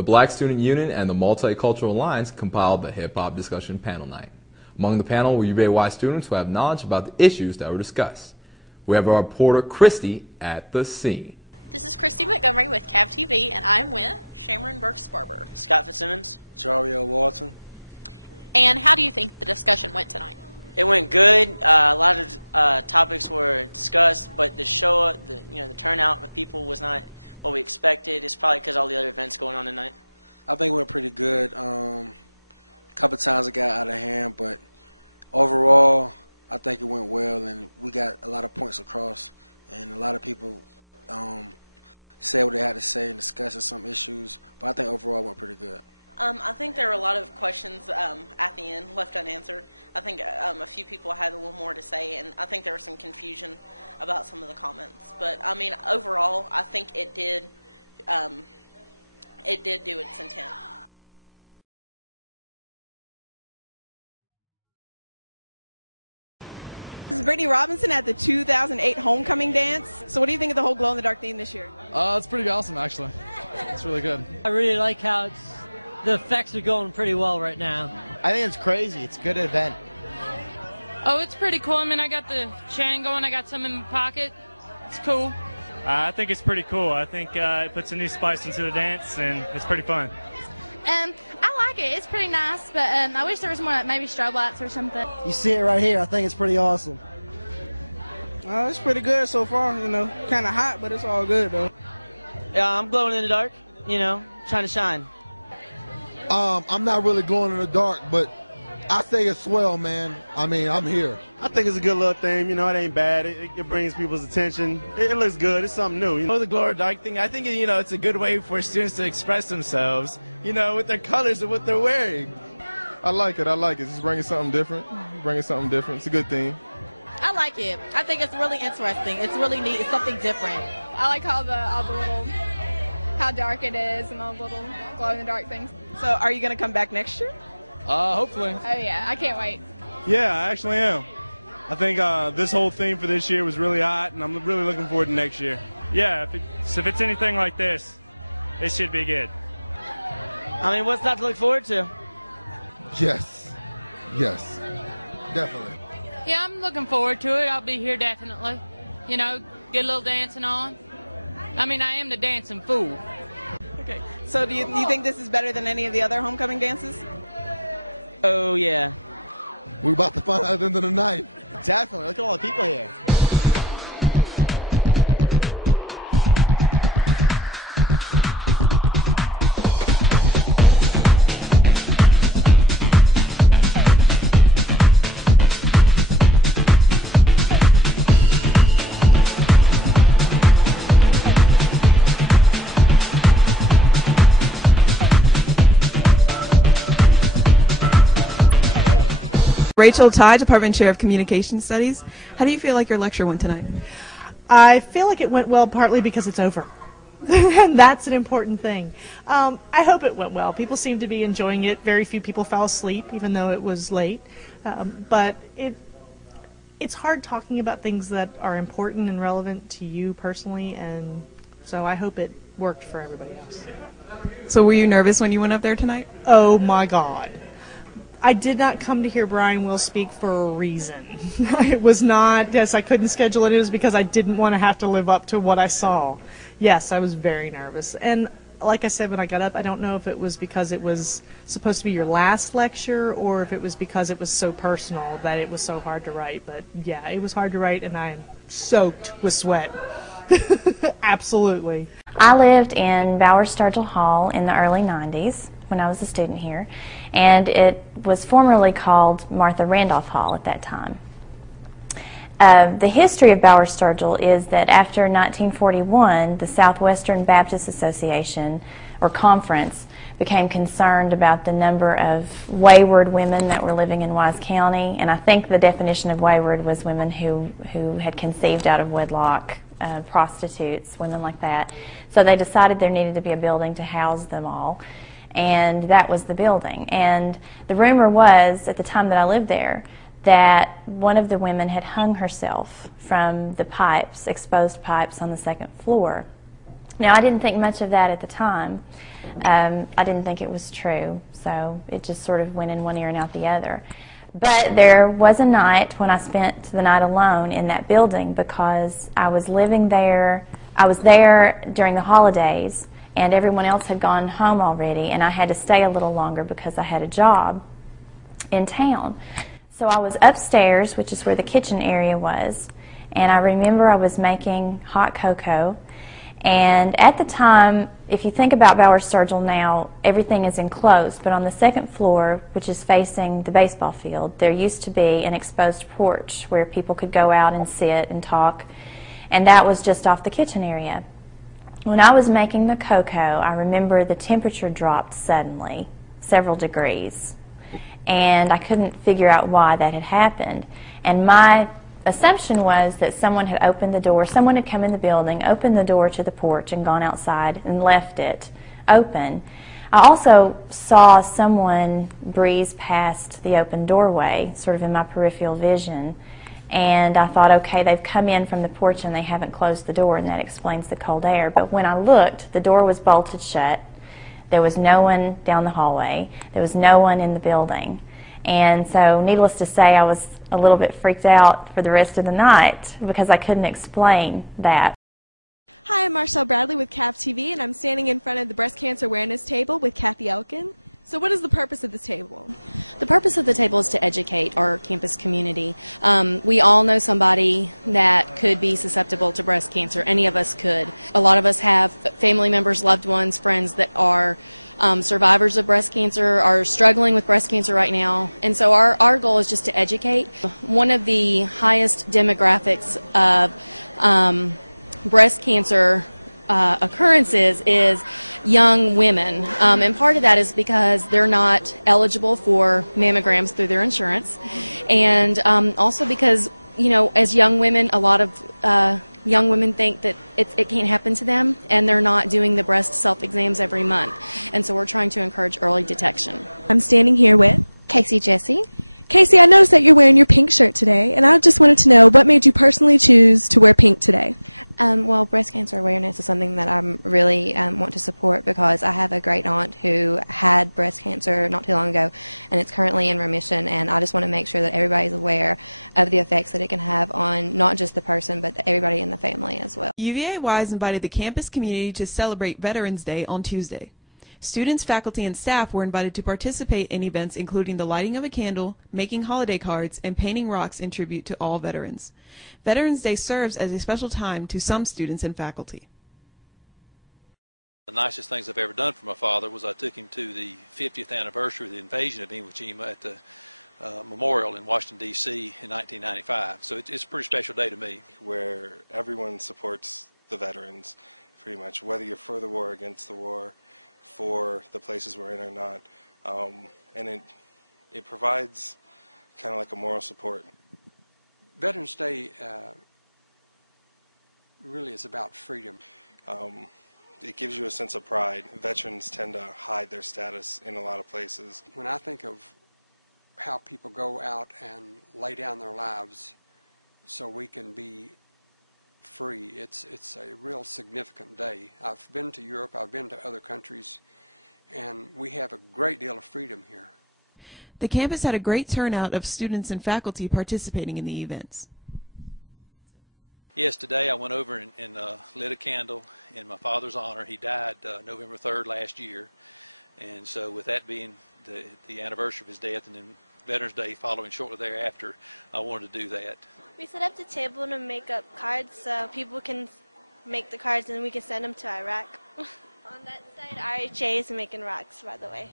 The Black Student Union and the Multicultural Alliance compiled the Hip Hop Discussion Panel Night. Among the panel were UVA students who have knowledge about the issues that were discussed. We have our reporter, Christy, at the scene. This is Christy Montgomery with CAV-TV, and I'm with Shamron Burks-Barber, Scott Fitzsimmons, Jario Walton. And how do you think the discussion went tonight? It went good. A lot of topics were discussed, but the show, the turnout of people was not what we expected. It's probably because all the other events going on tonight. I think it went pretty good. A couple of times it got out of hand, but overall, I think it went well, and we got a lot of points across, and a lot of people said what they had to say and discussed some issues, but I think overall it went pretty good. I think there were a lot of questions at the end left unanswered. I think a few people had a little more to say, and I think there was some confusion about some of the comments. But, I mean, overall, I think it did do its intent. This is Brittany Robinson at the 2008 Homecoming Dance. So what do you think of the whole glow-in-the-dark theme this year? It's pretty awesome, actually. It's really good. I really like how the effects are going pretty well right now. I think it's crazy. It's a good event. Oh, it's pretty cool. I mean, I got the chain going. I got some in my pocket. It's cool. I think it's pretty cool. I think it puts a new spice into the dance, and it's pretty fun. I like it. It's pretty nice, but I wish there was more, maybe strobe lights or something. You see it right here. I think it's pretty awesome. It's pretty good so far, kind of hot, but it's all good, though. Yeah, I'm glowing in the dark, trying to shine. I'm not really glowing in the dark, but I say it's swell, man. I mean, I'm here. I think it's a good little theme. It ain't bad. It brings people's attention. It looks good. It's something new. The glow in the dark thing, I think, it's a good way for students to express themselves, with their colors and what they're wearing. I like it. It's just bringing something different. It's a good thing. I like it. I think it's really interesting. It's really neat. It's something different. I like all the little, how dark it is and all the little glow-in-the-dark things. So are you going to come back next year? Hopefully. Oh, yeah. I can't wait. Yeah, I actually am. I think this whole theme for this year was really hot, and I'm really looking forward to next year. Yeah, if it's anything like this, it should be good. I mean, what's not to look forward to? Yes, definitely. Yeah, I'm looking forward to it. I'll be here definitely. Get a little dancing on. I mean, I am the dancing fool. Okay. So do you think this is better than any of the other homecoming dances? Oh, yeah. We're about to find out at the end of the night. Definitely. Look at all the people here. Rachel Ty, Department Chair of Communication Studies. How do you feel like your lecture went tonight? I feel like it went well partly because it's over. And that's an important thing. I hope it went well. People seem to be enjoying it. Very few people fell asleep, even though it was late. But it's hard talking about things that are important and relevant to you personally, and so I hope it worked for everybody else. So were you nervous when you went up there tonight? Oh my God. I did not come to hear Brian Will speak for a reason. It was not, yes, I couldn't schedule it. It was because I didn't want to have to live up to what I saw. Yes, I was very nervous. And like I said when I got up, I don't know if it was because it was supposed to be your last lecture or if it was because it was so personal that it was so hard to write. But yeah, it was hard to write, and I am soaked with sweat. Absolutely. I lived in Bowers-Sturgill Hall in the early 90s. When I was a student here, and it was formerly called Martha Randolph Hall at that time. The history of Bowers-Sturgill is that after 1941, the Southwestern Baptist Association, or Conference, became concerned about the number of wayward women that were living in Wise County, and I think the definition of wayward was women who had conceived out of wedlock, prostitutes, women like that. So they decided there needed to be a building to house them all. And that was the building. And the rumor was, at the time that I lived there, that one of the women had hung herself from the pipes, exposed pipes on the second floor. Now, I didn't think much of that at the time. I didn't think it was true, so it just sort of went in one ear and out the other. But there was a night when I spent the night alone in that building because I was living there. I was there during the holidays, and everyone else had gone home already, and I had to stay a little longer because I had a job in town. So I was upstairs, which is where the kitchen area was, and I remember I was making hot cocoa. And at the time, if you think about Bowers Sturgill now, everything is enclosed, but on the second floor, which is facing the baseball field, there used to be an exposed porch where people could go out and sit and talk, and that was just off the kitchen area. When I was making the cocoa, I remember the temperature dropped suddenly, several degrees, and I couldn't figure out why that had happened. And my assumption was that someone had opened the door, someone had come in the building, opened the door to the porch and gone outside and left it open. I also saw someone breeze past the open doorway, sort of in my peripheral vision, and I thought, okay, they've come in from the porch and they haven't closed the door, and that explains the cold air. But when I looked, the door was bolted shut. There was no one down the hallway. There was no one in the building. And so, needless to say, I was a little bit freaked out for the rest of the night because I couldn't explain that. Hi, I'm Marcelle Bradley with CAV-TV, and I'm standing in front of the breast cancer awareness table with Kathy Elkin. So what is the purpose of this table? The purpose of the table is to educate our campus community. We all know somebody that could be susceptible to breast cancer. Any of us could. A lot of us have family members, loved ones, friends that are survivors of breast cancer, are struggling with breast cancer right now. And so our goal is just to educate. One of the highest demographics of breast cancer occurrences is young women, and part of that is because they're not eligible for mammograms through their insurance, and also because, you know, as young women, a lot of young women think that it can't happen to them, and they're not doing the breast self-exams every month, and so we're trying to encourage early detection. I'm standing here with Casey Jesse. Casey, I noticed that you're wearing your pink shirt today, and I just wanted to know what made you personally choose to wear pink today? Well, breast cancer awareness is something that I really want to support because I have a great aunt who had breast cancer not too long ago, and it's currently in remission, and I just want to make sure that everybody's aware of the effects that it can have on not just the person, but everybody in the family as well. UVA-Y has invited the campus community to celebrate Veterans Day on Tuesday. Students, faculty, and staff were invited to participate in events including the lighting of a candle, making holiday cards, and painting rocks in tribute to all veterans. Veterans Day serves as a special time to some students and faculty. The nicest things I've ever done for my father was I took him to the 50th anniversary of the invasion of Iwo Jima at the memorial in Washington, D.C. in 1995. So it's a pretty special day to me. Where everyone supports the veterans, pretty much, whether you're for the war or against the war, for the places we're in or not, and it provides kind of like a moral support. Veterans Day really is about freedom. It gives you a sense of pride. Veterans tend to hide their status in a lot of places. When I think of how people go out and lay down their lives so we can be free, it's a real significant day. I've been to Europe, I've been to other countries, and we have a great deal of freedom here. The campus had a great turnout of students and faculty participating in the events. Yes, today I went over and lit a candle in my father's honor. He died November 3rd last year, and so with that being the anniversary of his death and then Veterans Day following shortly thereafter, I wanted to do that. We set up the table to make up cards so people can make the cards and we can send them to Iraq. On that side, RHA is making rocks, by the way.